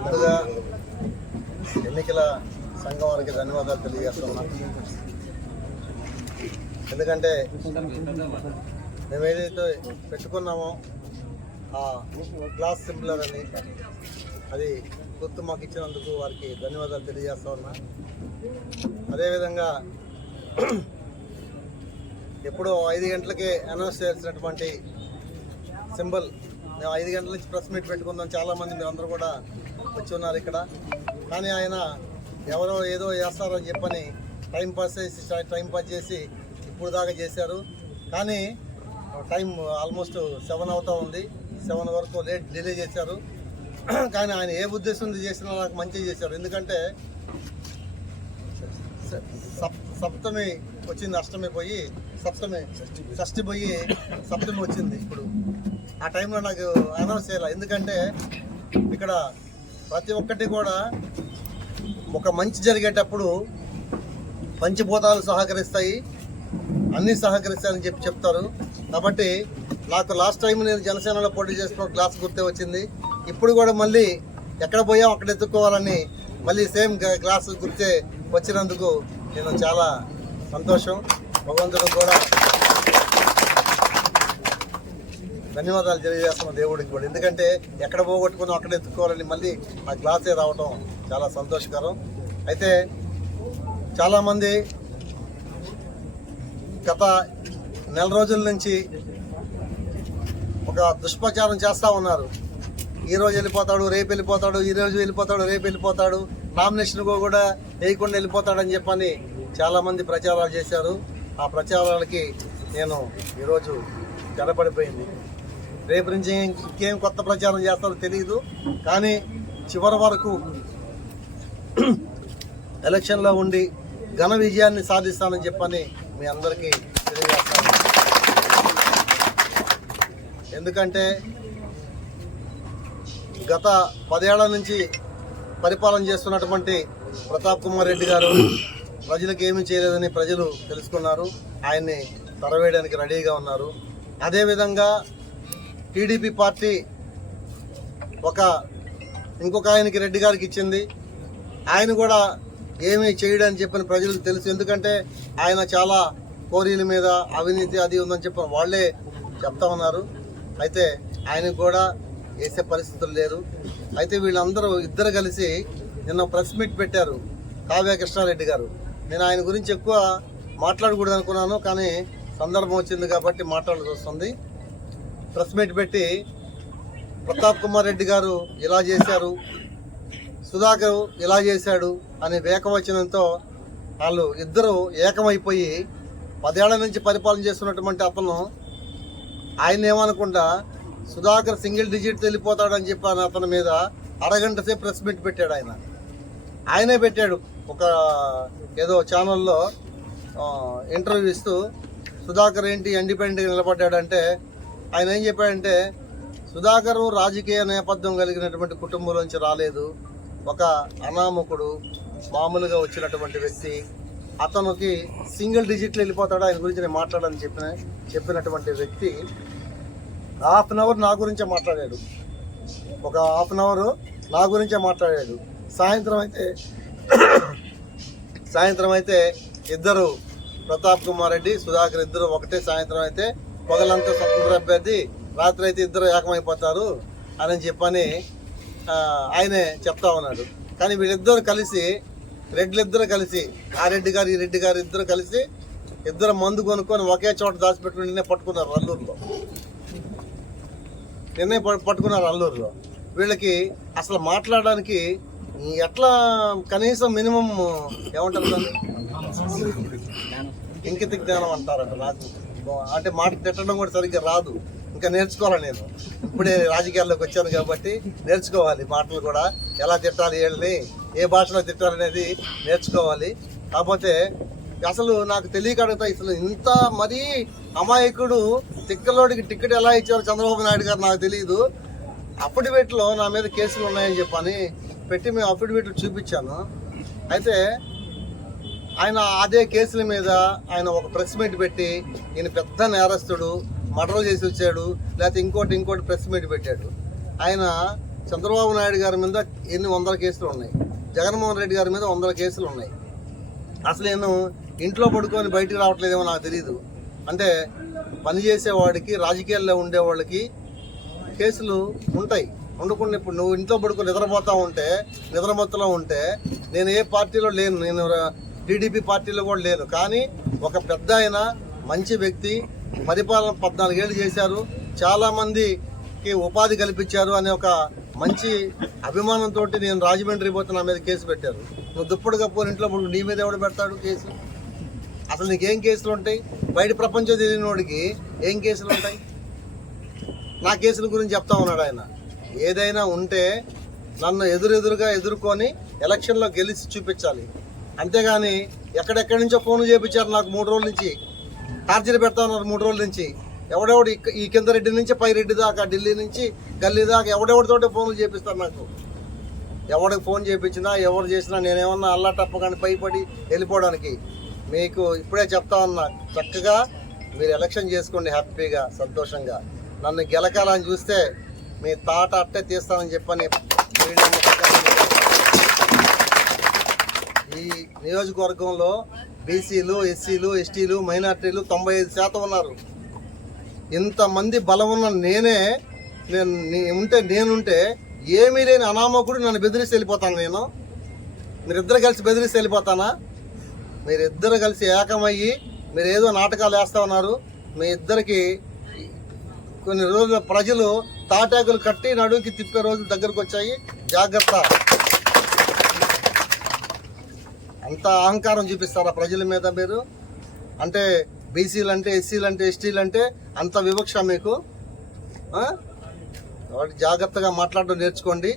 ముందుగా ఎన్నికల సంఘం వారికి ధన్యవాదాలు తెలియజేస్తున్నా. ఎందుకంటే మేము ఏదైతే పెట్టుకున్నామో ఆ గ్లాస్ సింబలర్ అని అది గుర్తు మాకు ఇచ్చినందుకు వారికి ధన్యవాదాలు తెలియజేస్తా ఉన్నా. అదేవిధంగా ఎప్పుడో 5 గంటలకే అనౌన్స్ చేయాల్సినటువంటి సింబల్ మేము 5 గంటల నుంచి ప్రెస్ మీట్ పెట్టుకుందాం, చాలామంది మీరు అందరూ కూడా వచ్చి ఉన్నారు ఇక్కడ. కానీ ఆయన ఎవరో ఏదో చేస్తారని చెప్పని టైం పాస్ చేసి ఇప్పుడు దాకా చేశారు. కానీ టైం ఆల్మోస్ట్ 7 అవుతూ ఉంది, 7 వరకు డిలే చేశారు. కానీ ఆయన ఏ ఉద్దేశంతో చేసినా నాకు మంచిగా చేశారు. ఎందుకంటే సప్తమి వచ్చింది, అష్టమి పోయి షష్ఠి పోయి సప్తమి వచ్చింది. ఇప్పుడు ఆ టైంలో నాకు అనౌన్స్ చేయాలి. ఎందుకంటే ఇక్కడ ప్రతి ఒక్కటి కూడా ఒక మంచి జరిగేటప్పుడు పంచభూతాలు సహకరిస్తాయి, అన్నీ సహకరిస్తాయని చెప్తారు. కాబట్టి నాకు లాస్ట్ టైం నేను జనసేనలో పోటీ చేసిన గ్లాస్ గుర్తే వచ్చింది. ఇప్పుడు కూడా మళ్ళీ ఎక్కడ పోయాం అక్కడ ఎత్తుక్కోవాలని మళ్ళీ సేమ్ గ్లాస్ గుర్తే వచ్చినందుకు నేను చాలా సంతోషం. భగవంతుడు కూడా ధన్యవాదాలు తెలియజేస్తున్నాను దేవుడికి కూడా. ఎందుకంటే ఎక్కడ పోగొట్టుకున్నాం అక్కడ ఎత్తుక్కోవాలని మళ్ళీ ఆ గ్లాసే రావటం చాలా సంతోషకరం. అయితే చాలామంది గత నెల రోజుల నుంచి ఒక దుష్ప్రచారం చేస్తూ ఉన్నారు. ఈరోజు వెళ్ళిపోతాడు, రేపు వెళ్ళిపోతాడు, ఈరోజు వెళ్ళిపోతాడు, రేపు వెళ్ళిపోతాడు, నామినేషన్ కూడా వేయకుండా వెళ్ళిపోతాడని చెప్పని చాలామంది ప్రచారాలు చేశారు. ఆ ప్రచారాలకి నేను ఈరోజు తెరపడిపోయింది. రేపు నుంచి ఇంకేం కొత్త ప్రచారం చేస్తారో తెలియదు. కానీ చివరి వరకు ఎలక్షన్లో ఉండి ఘన విజయాన్ని సాధిస్తానని చెప్పని మీ అందరికీ తెలియజేస్తాను. ఎందుకంటే గత 10 ఏళ్ల నుంచి పరిపాలన చేస్తున్నటువంటి ప్రతాప్ కుమార్ రెడ్డి గారు ప్రజలకు ఏమీ చేయలేదని ప్రజలు తెలుసుకున్నారు. ఆయన్ని తరవేయడానికి రెడీగా ఉన్నారు. అదేవిధంగా టీడీపీ పార్టీ ఇంకొక ఆయనకి రెడ్డి గారికి ఇచ్చింది. ఆయన కూడా ఏమీ చేయడని చెప్పిన ప్రజలకు తెలుసు. ఎందుకంటే ఆయన చాలా కోరీల మీద అవినీతి అది ఉందని చెప్పి వాళ్ళే చెప్తా ఉన్నారు. అయితే ఆయనకు కూడా వేసే పరిస్థితులు లేదు. అయితే వీళ్ళందరూ ఇద్దరు కలిసి నిన్న ప్రెస్ మీట్ పెట్టారు, కావ్య కృష్ణారెడ్డి గారు. నేను ఆయన గురించి ఎక్కువ మాట్లాడకూడదు అనుకున్నాను, కానీ సందర్భం వచ్చింది కాబట్టి మాట్లాడాల్సి వస్తుంది. ప్రెస్ మీట్ పెట్టి ప్రతాప్ కుమార్ రెడ్డి గారు ఇలా చేశారు, సుధాకర్ ఇలా చేశాడు అని ఏకవచనంతో వాళ్ళు ఇద్దరు ఏకమైపోయి 10 ఏళ్ల నుంచి పరిపాలన చేస్తున్నటువంటి అతను ఆయన ఏమనకుండా సుధాకర్ సింగిల్ డిజిట్ వెళ్ళిపోతాడని చెప్పాను అతని మీద అరగంట సేపు ప్రెస్ మీట్ పెట్టాడు. ఆయనే పెట్టాడు ఒక ఏదో ఛానల్లో ఇంటర్వ్యూ ఇస్తూ, సుధాకర్ ఏంటి ఇండిపెండెంట్గా నిలబడ్డాడంటే ఆయన ఏం చెప్పాడంటే సుధాకర్ రాజకీయ నేపథ్యం కలిగినటువంటి కుటుంబంలోంచి రాలేదు, ఒక అనామకుడు మామూలుగా వచ్చినటువంటి వ్యక్తి, అతనికి సింగిల్ డిజిట్లు వెళ్ళిపోతాడు, ఆయన గురించి నేను మాట్లాడాలని చెప్పినటువంటి వ్యక్తి హాఫ్ అన్ అవర్ నా గురించే మాట్లాడాడు. ఒక హాఫ్ అన్ అవర్ నా గురించే మాట్లాడాడు. సాయంత్రం అయితే ఇద్దరు ప్రతాప్ కుమార్ రెడ్డి సుధాకర్ ఇద్దరు ఒకటే. సాయంత్రం అయితే పగలంతా స్వతంత్ర అభ్యర్థి, రాత్రి అయితే ఇద్దరు ఏకమైపోతారు అని చెప్పని ఆయనే చెప్తా ఉన్నాడు. కానీ వీళ్ళిద్దరు కలిసి రెడ్లిద్దరు కలిసి ఆ రెడ్డి గారు ఈ రెడ్డి గారు ఇద్దరు కలిసి ఇద్దరు మందు కొనుక్కొని ఒకే చోట దాచిపెట్టుకుని నిన్నే పట్టుకున్నారు అల్లూరులో. వీళ్ళకి అసలు మాట్లాడడానికి ఎట్లా కనీసం మినిమం ఏమంటారు దాన్ని ఇంకిత జ్ఞానం అంటారంట. నాకు అంటే మాట తిట్టడం కూడా సరిగ్గా రాదు, ఇంకా నేర్చుకోవాలి. నేను ఇప్పుడే రాజకీయాల్లోకి వచ్చాను కాబట్టి నేర్చుకోవాలి మాటలు కూడా, ఎలా తిట్టాలి, వీళ్ళని ఏ భాషలో తిట్టాలనేది నేర్చుకోవాలి. కాకపోతే అసలు నాకు తెలియక అడుగుతా, అసలు ఇంత మరీ అమాయకుడు తిక్కలోడికి టికెట్ ఎలా ఇచ్చారు చంద్రబాబు నాయుడు గారు నాకు తెలియదు. అఫిడవిట్లో నా మీద కేసులు ఉన్నాయని చెప్పని పెట్టి మేము అఫిడవిట్లు చూపించాను. అయితే ఆయన అదే కేసుల మీద ఆయన ఒక ప్రెస్ మీట్ పెట్టి ఈయన పెద్ద నేరస్తుడు, మర్డర్ చేసి వచ్చాడు, లేకపోతే ఇంకోటి ప్రెస్ మీట్ పెట్టాడు. ఆయన చంద్రబాబు నాయుడు గారి మీద ఎన్ని 100 కేసులు ఉన్నాయి, జగన్మోహన్ రెడ్డి గారి మీద 100 కేసులు ఉన్నాయి. అసలు నేను ఇంట్లో పడుకొని బయటికి రావట్లేదేమో నాకు తెలియదు. అంటే పనిచేసేవాడికి, రాజకీయాల్లో ఉండేవాళ్ళకి కేసులు ఉంటాయి. ఉండకుండా ఇప్పుడు నువ్వు ఇంట్లో పడుకొని నిద్రపోతూ ఉంటే, నిద్రమత్తులో ఉంటే, నేను ఏ పార్టీలో లేను, నేను టీడీపీ పార్టీలో కూడా లేను. కానీ ఒక పెద్ద ఆయన, మంచి వ్యక్తి, పరిపాలన 14 ఏళ్ళు చేశారు, చాలామందికి ఉపాధి కల్పించారు అనే ఒక మంచి అభిమానంతో నేను రాజమండ్రి పోతే నా మీద కేసు పెట్టారు. నువ్వు దుప్పటి కప్పుకొని ఇంట్లో పడుకు, నీ మీద ఎవడు పెడతాడు కేసు? అసలు నీకేం కేసులు ఉంటాయి? బయట ప్రపంచం తెలియని వాడికి ఏం కేసులు ఉంటాయి? నా కేసుల గురించి చెప్తా ఉన్నాడు ఆయన. ఏదైనా ఉంటే నన్ను ఎదురుగా ఎదుర్కొని ఎలక్షన్లో గెలిచి చూపించాలి. అంతేగాని ఎక్కడెక్కడి నుంచో ఫోన్లు చేయించారు నాకు 3 రోజుల నుంచి, టార్చర్ పెడతా ఉన్నారు 3 రోజుల నుంచి. ఎవడెవడు ఈ కింద రెడ్డి నుంచి పై రెడ్డి దాకా, ఢిల్లీ నుంచి గల్లీ దాకా ఎవడెవడితోటే ఫోన్లు చేపిస్తారు నాకు. ఎవడికి ఫోన్ చేయించినా, ఎవరు చేసినా నేనేమన్నా అల్లాటప్పగాని పైపడి వెళ్ళిపోవడానికి. మీకు ఇప్పుడే చెప్తా ఉన్నా, చక్కగా మీరు ఎలక్షన్ చేసుకోండి, హ్యాపీగా, సంతోషంగా. నన్ను గెలకాలని చూస్తే మీ తాట అట్టే తీస్తానని చెప్పని ఈ నియోజకవర్గంలో బీసీలు, ఎస్సీలు, ఎస్టీలు, మైనార్టీలు 95% ఉన్నారు. ఇంతమంది బలం ఉన్న నేనుంటే ఏమీ లేని అనామకుడు నన్ను బెదిరిస్తే వెళ్ళిపోతాను నేను? మీరిద్దరు కలిసి బెదిరిస్తే వెళ్ళిపోతానా? మీరిద్దరు కలిసి ఏకమయ్యి మీరు ఏదో నాటకాలు వేస్తా ఉన్నారు. మీ ఇద్దరికి కొన్ని రోజుల ప్రజలు తాటాకులు కట్టి నడువుకి తిప్పే రోజులు దగ్గరకు వచ్చాయి. జాగ్రత్త. అంత అహంకారం చూపిస్తారా ప్రజల మీద మీరు? అంటే బీసీలు అంటే, ఎస్సీలు అంటే, ఎస్టీలు అంటే అంత వివక్ష మీకు? కాబట్టి జాగ్రత్తగా మాట్లాడడం నేర్చుకోండి,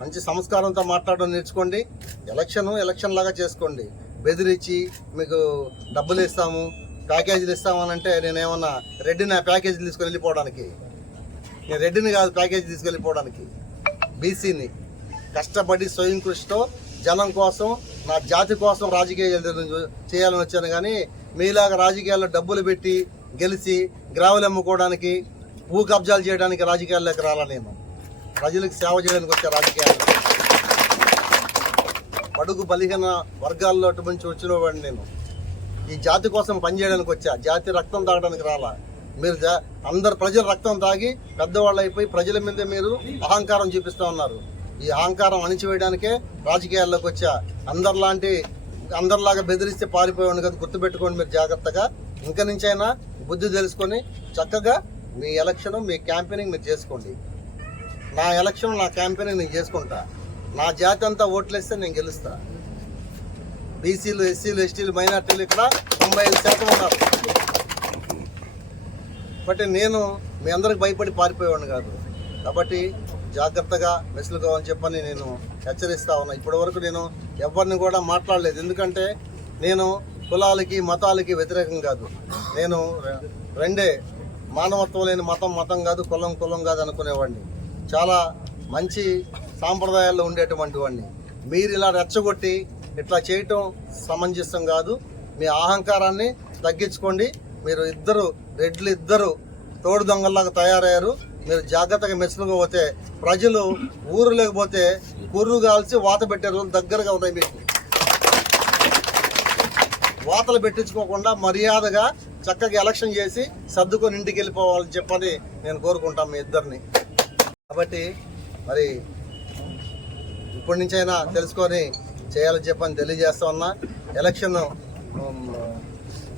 మంచి సంస్కారంతో మాట్లాడడం నేర్చుకోండి. ఎలక్షన్ లాగా చేసుకోండి. బెదిరించి మీకు డబ్బులు ఇస్తాము, ప్యాకేజీలు ఇస్తామని అంటే నేనేమన్నా రెడ్డిని ఆ ప్యాకేజీలు తీసుకొని వెళ్ళిపోవడానికి? నేను రెడ్డిని కాదు ప్యాకేజీ తీసుకెళ్ళిపోవడానికి. బీసీని కష్టపడి స్వయం కృషితో జనం కోసం, నా జాతి కోసం రాజకీయాలు చేయాలని వచ్చాను. కానీ మీలాగా రాజకీయాల్లో డబ్బులు పెట్టి గెలిచి గ్రావులు అమ్ముకోవడానికి, భూ కబ్జాలు చేయడానికి రాజకీయాల్లోకి రాలా. నేను ప్రజలకు సేవ చేయడానికి వచ్చా రాజకీయాల్లో. బడుగు బలిహీన వర్గాల్లో నుంచి వచ్చినవాడిని నేను. ఈ జాతి కోసం పనిచేయడానికి వచ్చా, జాతి రక్తం తాగడానికి రాలా. మీరు అందరు ప్రజల రక్తం తాగి పెద్దవాళ్ళు అయిపోయి ప్రజల మీద మీరు అహంకారం చూపిస్తూ ఉన్నారు. ఈ అహంకారం అణిచివేయడానికే రాజకీయాల్లోకి వచ్చా. అందరిలాగా బెదిరిస్తే పారిపోయాడు కదా, గుర్తుపెట్టుకోండి మీరు జాగ్రత్తగా. ఇంక నుంచైనా బుద్ధి తెలుసుకొని చక్కగా మీ ఎలక్షన్, మీ క్యాంపెయినింగ్ మీరు చేసుకోండి. నా ఎలక్షన్, నా క్యాంపెయినింగ్ నేను చేసుకుంటా. నా జాతి అంతా ఓట్లేస్తే నేను గెలుస్తా. బీసీలు, ఎస్సీలు, ఎస్టీలు, మైనార్టీలు ఇక్కడ 95% ఉన్నారు. బట్ నేను మీ అందరికి భయపడి పారిపోయేవాడిని కాదు. కాబట్టి జాగ్రత్తగా మెసులుకోవాలని చెప్పని నేను హెచ్చరిస్తా ఉన్నా. ఇప్పటి వరకు నేను ఎవరిని కూడా మాట్లాడలేదు. ఎందుకంటే నేను కులాలకి, మతాలకి వ్యతిరేకం కాదు. నేను రెండే, మానవత్వం లేని మతం కాదు, కులం కాదు అనుకునేవాడిని. చాలా మంచి సాంప్రదాయాల్లో ఉండేటువంటి వాడిని. మీరు ఇలా రెచ్చగొట్టి ఇట్లా చేయటం సమంజసం కాదు. మీ అహంకారాన్ని తగ్గించుకోండి. మీరు రెడ్లు ఇద్దరు తోడు దొంగల్లాగా తయారయ్యారు. మీరు జాగ్రత్తగా మెచ్చులుగా పోతే ప్రజలు ఊరు లేకపోతే కుర్రు కాల్చి వాత పెట్టే రోజులు దగ్గరగా ఉన్నాయి. మీకు వాతలు పెట్టించుకోకుండా మర్యాదగా చక్కగా ఎలక్షన్ చేసి సర్దుకొని ఇంటికి వెళ్ళిపోవాలని చెప్పని నేను కోరుకుంటాను మీ ఇద్దరిని. కాబట్టి మరి ఇప్పటి నుంచైనా తెలుసుకొని చేయాలని చెప్పని తెలియజేస్తా ఉన్నా. ఎలక్షన్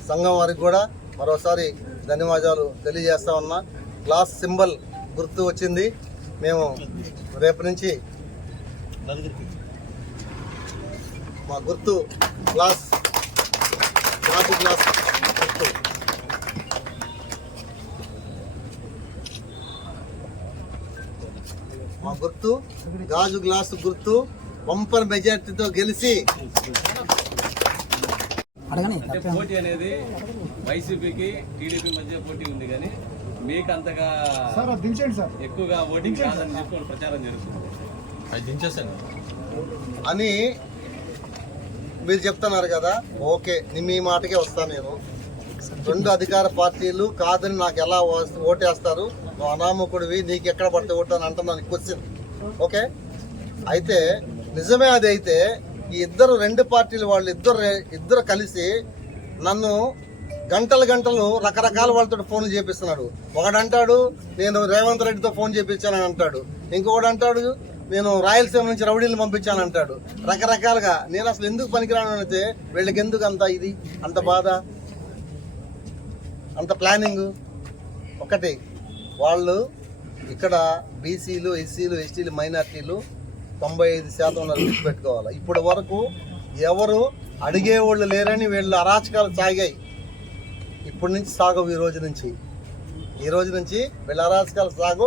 సంఘం వారికి కూడా మరోసారి ధన్యవాదాలు తెలియజేస్తా ఉన్నా. గ్లాస్ సింబల్ గుర్తు వచ్చింది. మేము రేపు నుంచి మా గుర్తు గ్లాస్ గుర్తు. మా గుర్తు గాజు గ్లాసు గుర్తు. బంపర్ మెజార్టీతో గెలిచి అంటే పోటీ అనేది వైసీపీకి టీడీపీ మధ్య పోటీ ఉంది, కానీ మీకు అంతగా ఎక్కువగా ఓటింగ్ కాదని చెప్పి ప్రచారం జరుగుతుంది అని మీరు చెప్తున్నారు కదా. ఓకే, మీ మాటకే వస్తాను నేను. 2 అధికార పార్టీలు కాదని నాకు ఎలా ఓటేస్తారు? నువ్వు అనామకుడివి, నీకు ఎక్కడ పడితే ఓటు అని అంటున్నాను క్వశ్చన్. ఓకే, అయితే నిజమే అది అయితే ఈ రెండు పార్టీలు వాళ్ళు ఇద్దరు కలిసి నన్ను గంటలు రకరకాల వాళ్ళతో ఫోన్లు చేపిస్తున్నాడు. ఒకడంటాడు నేను రేవంత్ రెడ్డితో ఫోన్ చేపించానని అంటాడు, ఇంకొకడు అంటాడు నేను రాయలసీమ నుంచి రౌడీలు పంపించాను అంటాడు. రకరకాలుగా నేను అసలు ఎందుకు పనికిరాను అయితే వీళ్ళకి ఎందుకు అంత బాధ, అంత ప్లానింగ్? ఒకటి, వాళ్ళు ఇక్కడ బీసీలు, ఎస్సీలు, ఎస్టీలు, మైనార్టీలు 95% విడిచిపెట్టుకోవాలి. ఇప్పటి వరకు ఎవరు అడిగేవాళ్ళు లేరని వీళ్ళు అరాచకాలు సాగాయి. ఇప్పటి నుంచి సాగవు. ఈ రోజు నుంచి వీళ్ళ అరాచకాలు సాగు.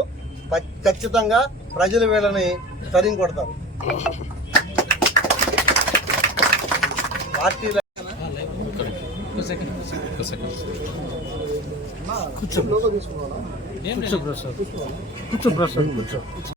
ఖచ్చితంగా ప్రజలు వీళ్ళని తరిమి కొడతారు. పార్టీల కూర్చో